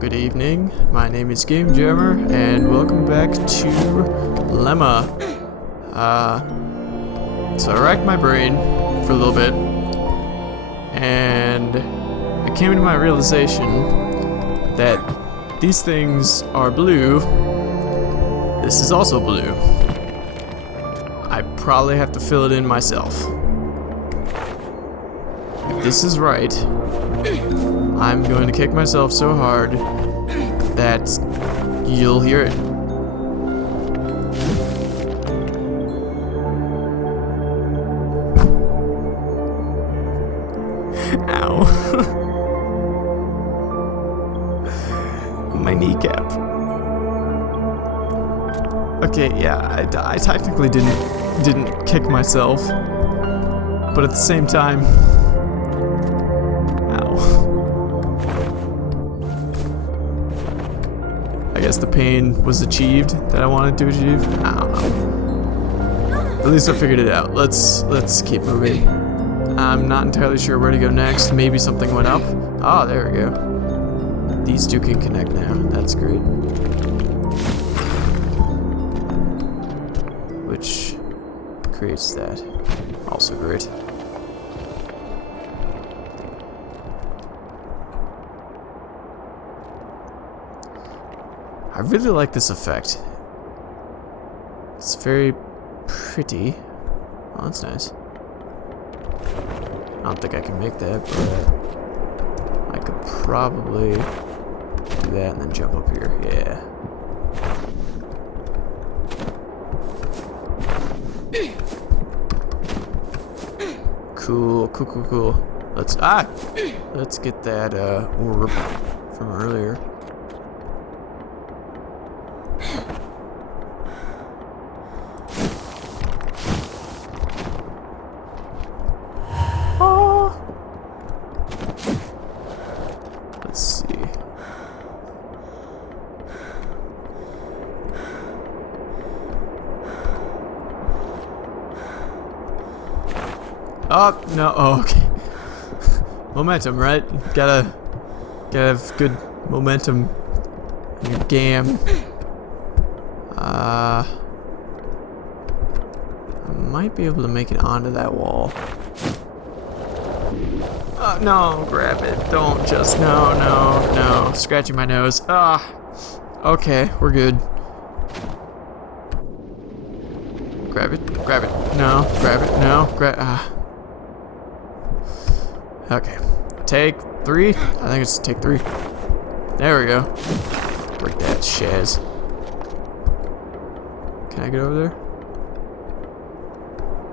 Good evening, my name is Gamejammer, and welcome back to Lemma. So I racked my brain for a little bit, and I came to my realization that these things are blue. This is also blue. I probably have to fill it in myself. If this is right, I'm going to kick myself so hard that you'll hear it. Ow. My kneecap. Okay, yeah, I technically didn't kick myself, but at the same time, I guess the pain was achieved that I wanted to achieve. I don't know. At least I figured it out. Let's keep moving. I'm not entirely sure where to go next. Maybe something went up. Oh, there we go. These two can connect now. That's great. Which creates that. Also great. I really like this effect. It's very pretty. Oh, that's nice. I don't think I can make that, but I could probably do that and then jump up here. Yeah. Cool. Let's get that orb from earlier. Let's see. Oh, no. Oh, okay. Momentum, right? Gotta have good momentum in your game. I might be able to make it onto that wall. No, grab it. Don't just, no. Scratching my nose. Okay, we're good. Grab it. No, grab it. No, Okay. Take 3? I think it's take 3. There we go. Break that shaz. Can I get over there?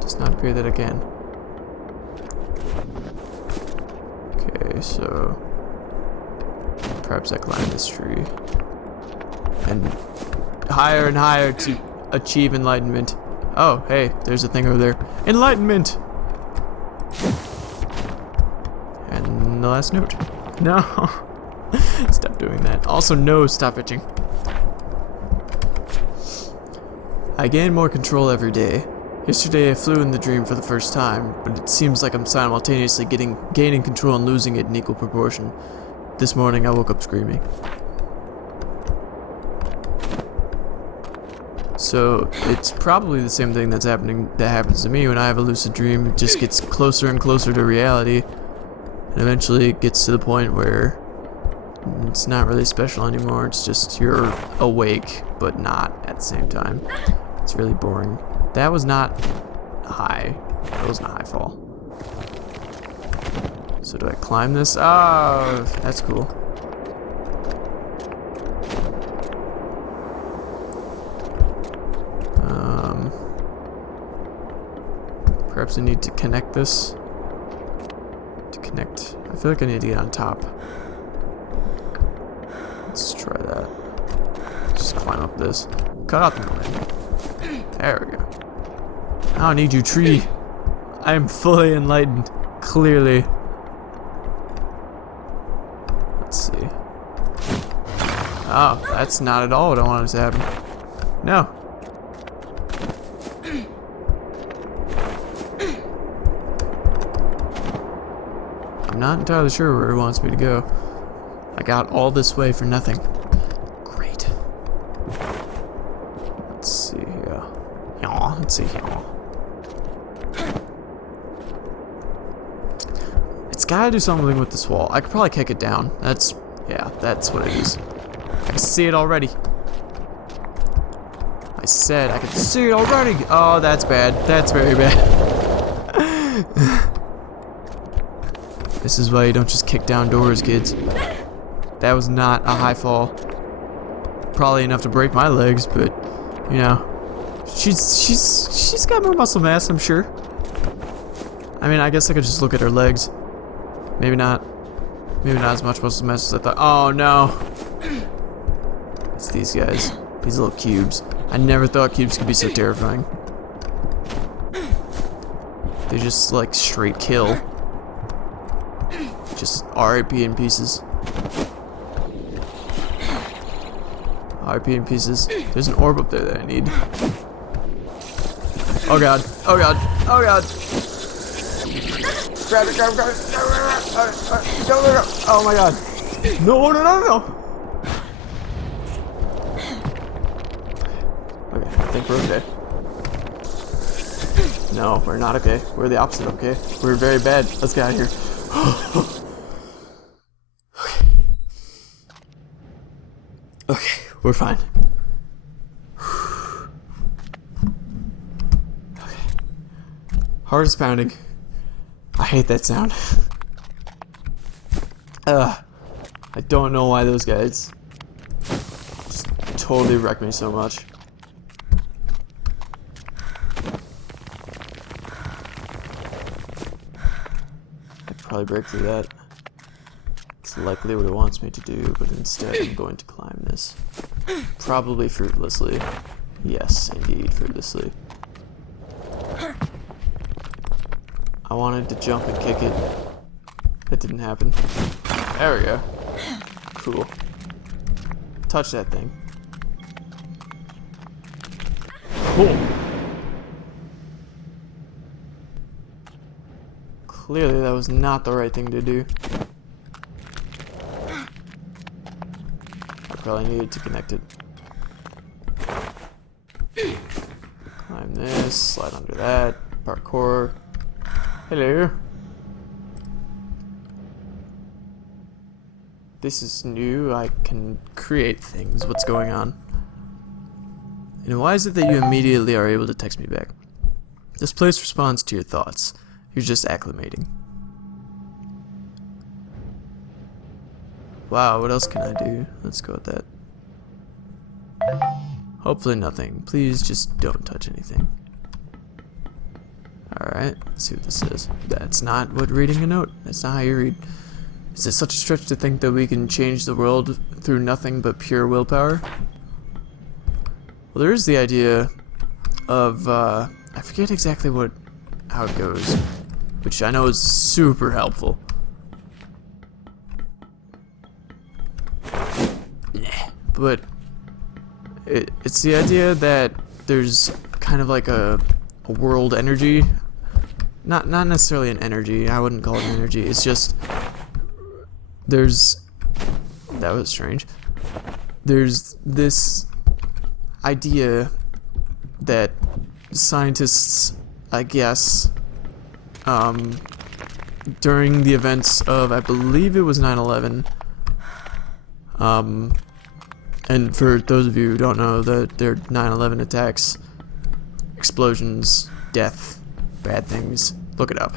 Does not appear that I can. Okay, so perhaps I climb this tree and higher to achieve enlightenment. Oh, hey, there's a thing over there. Enlightenment! And the last note. No! Stop doing that. Also, no, stop itching. I gain more control every day. Yesterday I flew in the dream for the first time, but it seems like I'm simultaneously gaining control and losing it in equal proportion. This morning I woke up screaming. So it's probably the same thing that happens to me when I have a lucid dream. It just gets closer and closer to reality, and eventually it gets to the point where it's not really special anymore. It's just you're awake, but not at the same time. It's really boring. That was not high. That wasn't a high fall. So do I climb this? Oh, that's cool. Perhaps I need to connect this. I feel like I need to get on top. Let's try that. Just climb up this. Cut out the moment. There we go. I don't need you, tree. I am fully enlightened. Clearly. Let's see. Oh, that's not at all what I wanted to happen. No. I'm not entirely sure where it wants me to go. I got all this way for nothing. Great. Let's see here. Yeah, let's see here. It's gotta do something with this wall. I could probably kick it down. That's what it is. I can see it already. I said I could see it already. Oh, that's bad. That's very bad. This is why you don't just kick down doors, kids. That was not a high fall. Probably enough to break my legs, but you know, she's got more muscle mass, I'm sure. I mean, I guess I could just look at her legs. Maybe not. Maybe not as much muscle mass as I thought. Oh no! It's these guys. These little cubes. I never thought cubes could be so terrifying. They just like straight kill. Just RIP in pieces. RIP in pieces. There's an orb up there that I need. Oh god. Oh god. Oh god. Grab it, grab it, grab it. Go. Oh my god. No. Okay, I think we're okay. No, we're not okay. We're the opposite, okay? We're very bad. Let's get out of here. Okay, we're fine. Okay. Heart is pounding. I hate that sound. I don't know why those guys just totally wreck me so much. I'd probably break through that. It's likely what it wants me to do, but instead I'm going to climb this. Probably fruitlessly. Yes, indeed, fruitlessly. I wanted to jump and kick it. That didn't happen. There we go. Cool. Touch that thing. Cool. Clearly that was not the right thing to do. I probably needed to connect it. Climb this, slide under that, parkour. Hello. This is new. I can create things. What's going on? And why is it that you immediately are able to text me back? This place responds to your thoughts. You're just acclimating. Wow, what else can I do? Let's go with that. Hopefully nothing. Please just don't touch anything. Alright, let's see what this says. That's not what reading a note. That's not how you read. Is it such a stretch to think that we can change the world through nothing but pure willpower? Well, there is the idea of, I forget exactly how it goes, which I know is super helpful. But it's the idea that there's kind of like a world energy. Not necessarily an energy. I wouldn't call it an energy. It's just that was strange. There's this idea that scientists, I guess, during the events of, I believe it was 9/11, and for those of you who don't know, they're 9/11 attacks, explosions, death, bad things. Look it up.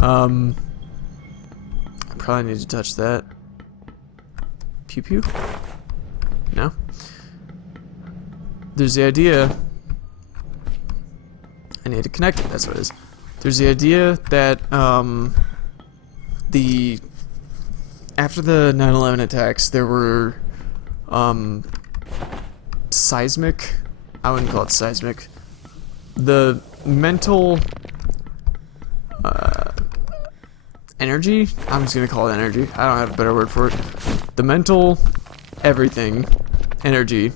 I probably need to touch that. Pew pew? No? There's the idea... I need to connect it, that's what it is. There's the idea that, after the 9/11 attacks, there were, seismic... I wouldn't call it seismic. The mental... energy? I'm just gonna call it energy. I don't have a better word for it. The mental everything energy,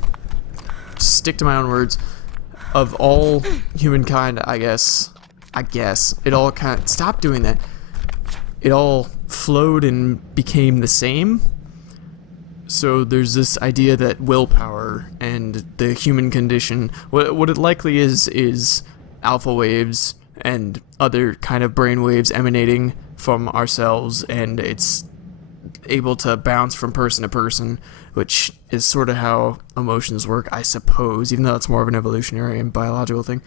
stick to my own words, of all humankind, I guess it all kind of, stop doing that. It all flowed and became the same, So there's this idea that willpower and the human condition, what it likely is alpha waves and other kind of brain waves emanating from ourselves, and it's able to bounce from person to person, which is sort of how emotions work, I suppose, even though it's more of an evolutionary and biological thing.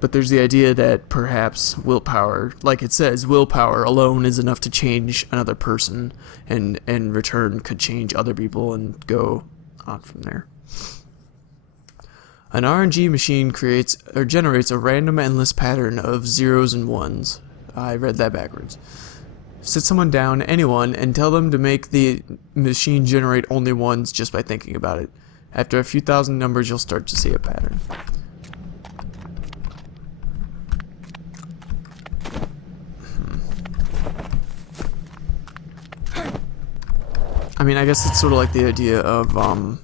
But there's the idea that perhaps willpower, like it says, willpower alone is enough to change another person, and in return could change other people and go on from there. An RNG machine creates or generates a random endless pattern of zeros and ones. I read that backwards. Sit someone down, anyone, and tell them to make the machine generate only ones just by thinking about it. After a few thousand numbers, you'll start to see a pattern. I mean, I guess it's sort of like the idea of,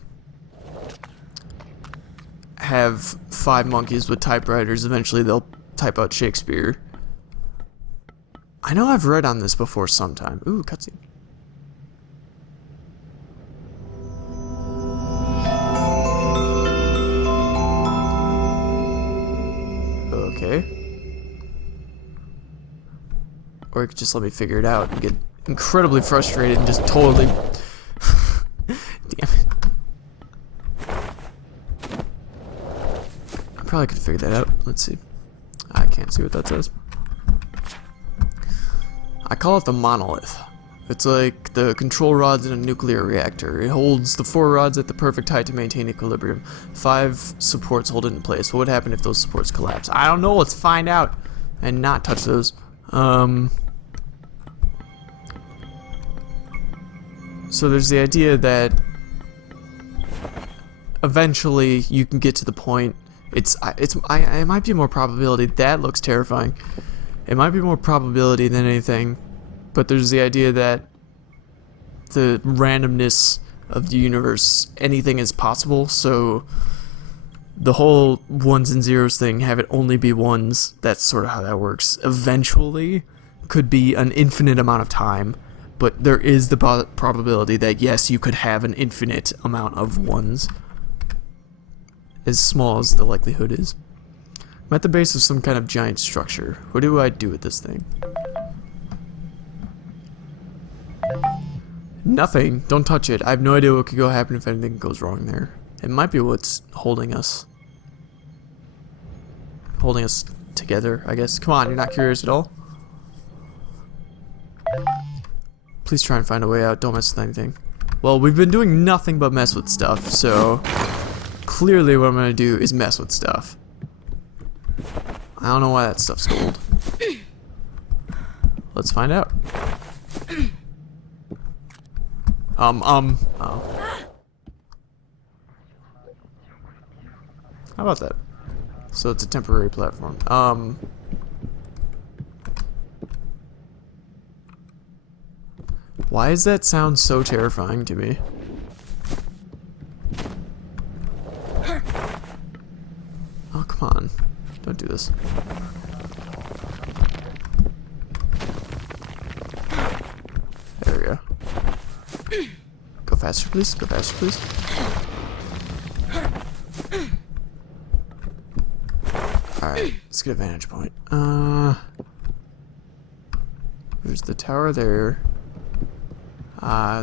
have 5 monkeys with typewriters, eventually they'll type out Shakespeare. I know I've read on this before sometime. Ooh, cutscene. Okay. Or you could just let me figure it out and get incredibly frustrated and just totally... Damn it. I probably could figure that out. Let's see. I can't see what that says. I call it the monolith. It's like the control rods in a nuclear reactor. It holds the 4 rods at the perfect height to maintain equilibrium. 5 supports hold it in place. What would happen if those supports collapse? I don't know. Let's find out. And not touch those. So there's the idea that eventually you can get to the point. It might be more probability. That looks terrifying. It might be more probability than anything, but there's the idea that the randomness of the universe, anything is possible, so the whole ones and zeros thing, have it only be ones, that's sort of how that works. Eventually, could be an infinite amount of time, but there is the probability that yes, you could have an infinite amount of ones, as small as the likelihood is. I'm at the base of some kind of giant structure. What do I do with this thing? Nothing. Don't touch it. I have no idea what could happen if anything goes wrong there. It might be what's holding us. Holding us together, I guess. Come on, you're not curious at all? Please try and find a way out. Don't mess with anything. Well, we've been doing nothing but mess with stuff, so clearly what I'm going to do is mess with stuff. I don't know why that stuff's gold. Let's find out. Oh. How about that? So it's a temporary platform. Why does that sound so terrifying to me? Oh, come on. Don't do this. There we go. Go faster, please. Go faster, please. Alright, let's get a vantage point. There's the tower there.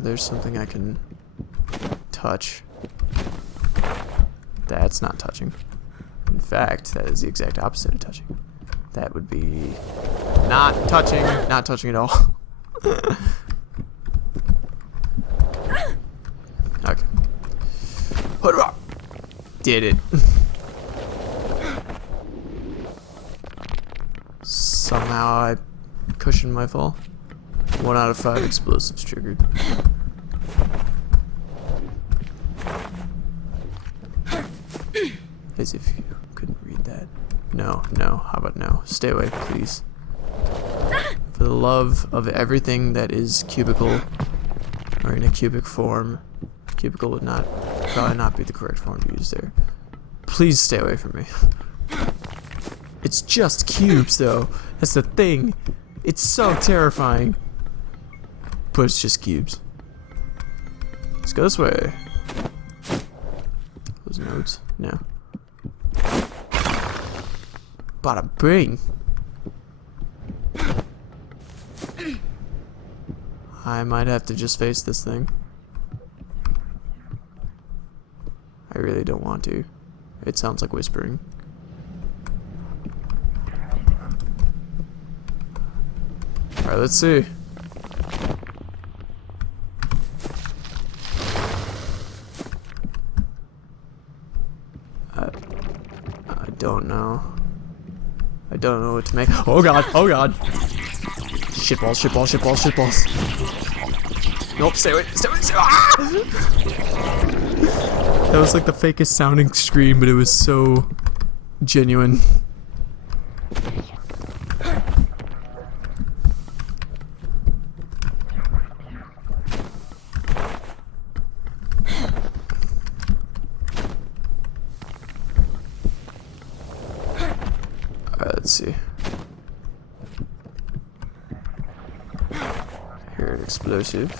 There's something I can touch. That's not touching. In fact, that is the exact opposite of touching. That would be not touching at all. Okay. Put it up. Did it. Somehow I cushioned my fall. 1 out of 5 explosives triggered. As if you couldn't read that. No. How about no? Stay away, please. For the love of everything that is cubical, or in a cubic form. Cubicle would probably not be the correct form to use there. Please stay away from me. It's just cubes, though. That's the thing. It's so terrifying. But it's just cubes. Let's go this way. Those notes? No. Bada bing. I might have to just face this thing. I really don't want to. It sounds like whispering. Alright, let's see. I don't know. I don't know what to make. Oh god, oh god. Shitballs, shitballs, shitballs, shitballs. Nope, stay away, stay away, stay away. Ah! That was like the fakest sounding scream, but it was so genuine. Alright, let's see. Here, an explosive.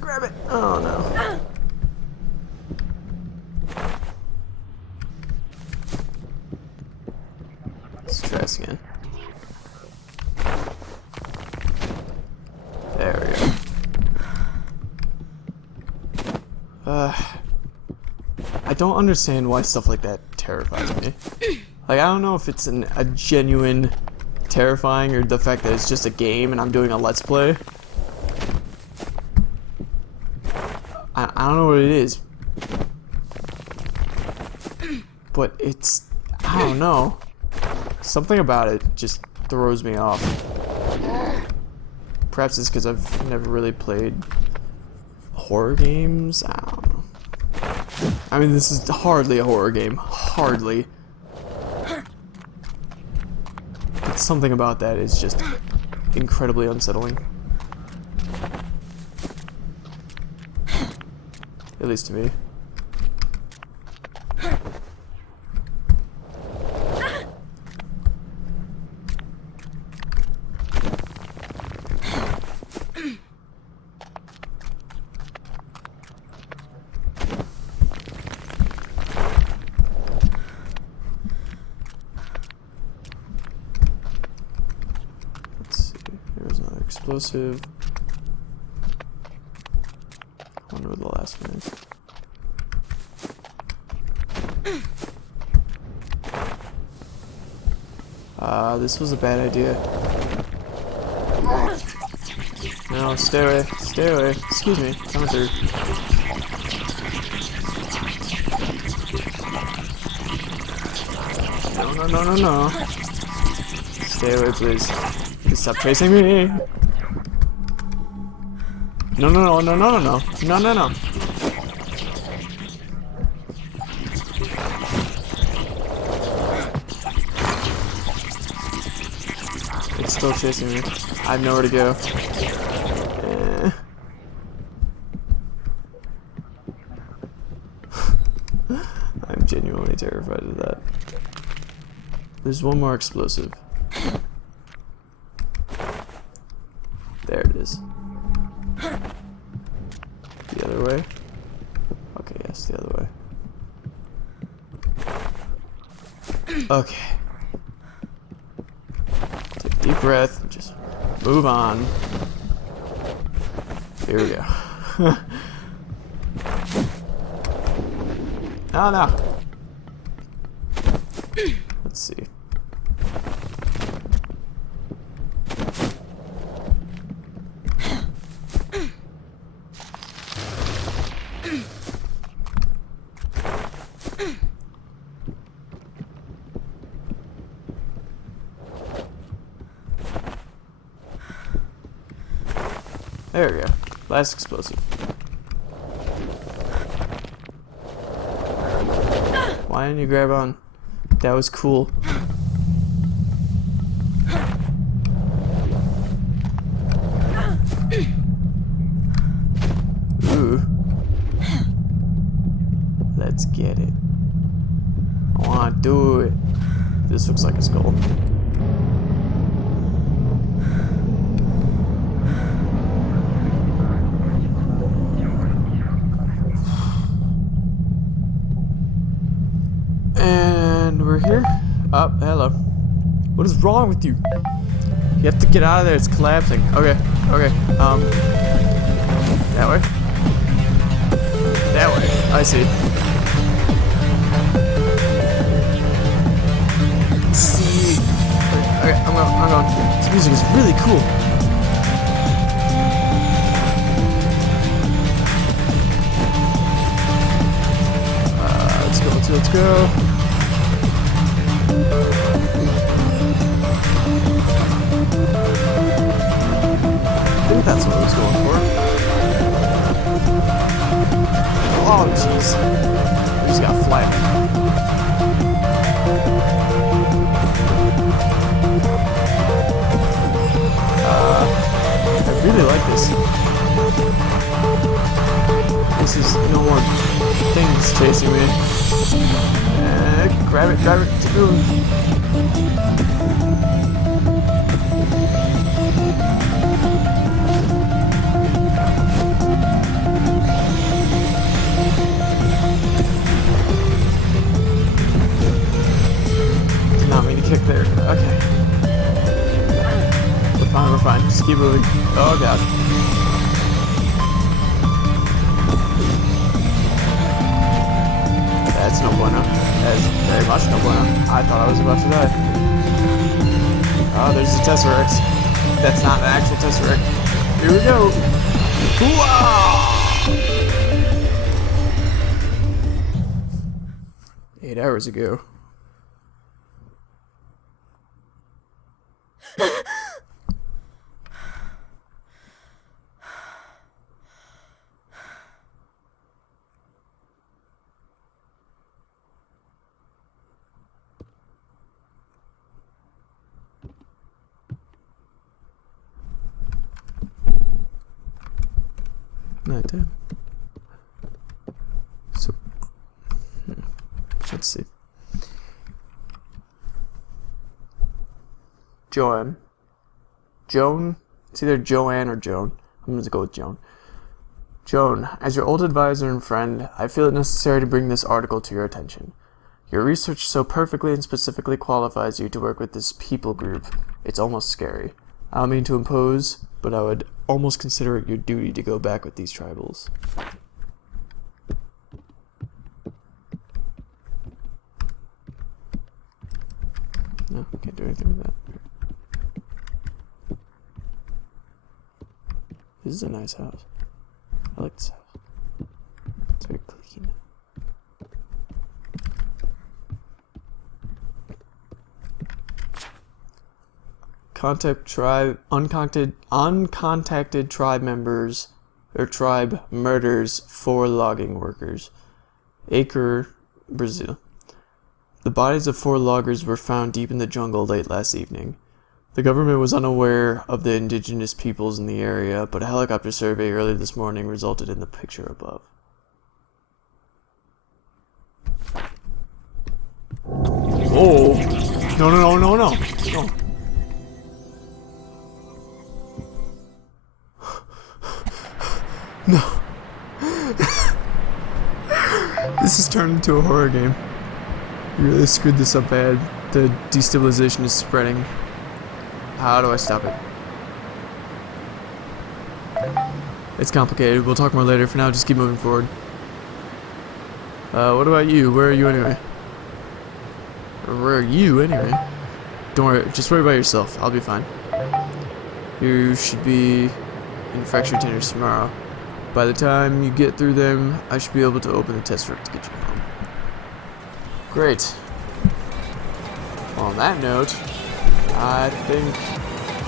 Grab it! Oh no. Let's try this again. There we go. I don't understand why stuff like that terrifies me. Like, I don't know if it's a genuine terrifying or the fact that it's just a game and I'm doing a let's play. I don't know what it is. But it's, I don't know. Something about it just throws me off. Perhaps it's because I've never really played horror games. I don't know. I mean, this is hardly a horror game. Hardly. But something about that is just incredibly unsettling. At least to me. Explosive. I wonder what the last one is. This was a bad idea. No, stay away. Stay away. Excuse me. Coming through. No, no, no, no, no. Stay away, please. Please stop chasing me. No, no, no, no, no, no, no, no, no. It's still chasing me. I have nowhere to go. I'm genuinely terrified of that. There's one more explosive. There it is. The other way? Okay, yes, the other way. Okay. Take a deep breath and just move on. Here we go. Oh no. Let's see. There we go. Last explosive. Why didn't you grab on? That was cool. Ooh. Let's get it. I wanna do it. This looks like a skull. Oh, hello. What is wrong with you? You have to get out of there. It's collapsing. Okay. Okay. That way. That way. I see. See. Okay. I'm going. This music is really cool. Let's go. I think that's what I was going for. Oh, jeez. I just got flat. I really like this. This is no more things chasing me. Grab it, keep moving. Did not mean to kick there. Okay. We're fine. Just keep moving. Oh god. That's no bueno. That is very much no bueno. I thought I was about to die. Oh, there's the Tesseract. That's not an actual Tesseract. Here we go. Hoo-ah! 8 hours ago. Nighttime. So, let's see. Joan. It's either Joanne or Joan. I'm going to go with Joan. Joan, as your old advisor and friend, I feel it necessary to bring this article to your attention. Your research so perfectly and specifically qualifies you to work with this people group. It's almost scary. I don't mean to impose, but I would almost consider it your duty to go back with these tribals. No, can't do anything with that. This is a nice house. I like this house. It's very clean. Contact tribe, uncontacted tribe members, or tribe murders 4 logging workers. Acre, Brazil. The bodies of 4 loggers were found deep in the jungle late last evening. The government was unaware of the indigenous peoples in the area, but a helicopter survey early this morning resulted in the picture above. Oh! No. No. No. This has turned into a horror game. You really screwed this up bad. The destabilization is spreading. How do I stop it? It's complicated. We'll talk more later. For now, just keep moving forward. What about you? Where are you anyway? Don't worry. Just worry about yourself. I'll be fine. You should be in fractured tenders tomorrow. By the time you get through them, I should be able to open the test room to get you home. Great. Well, on that note, I think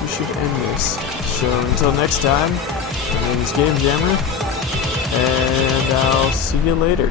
we should end this. So until next time, my name is Gamejammer, and I'll see you later.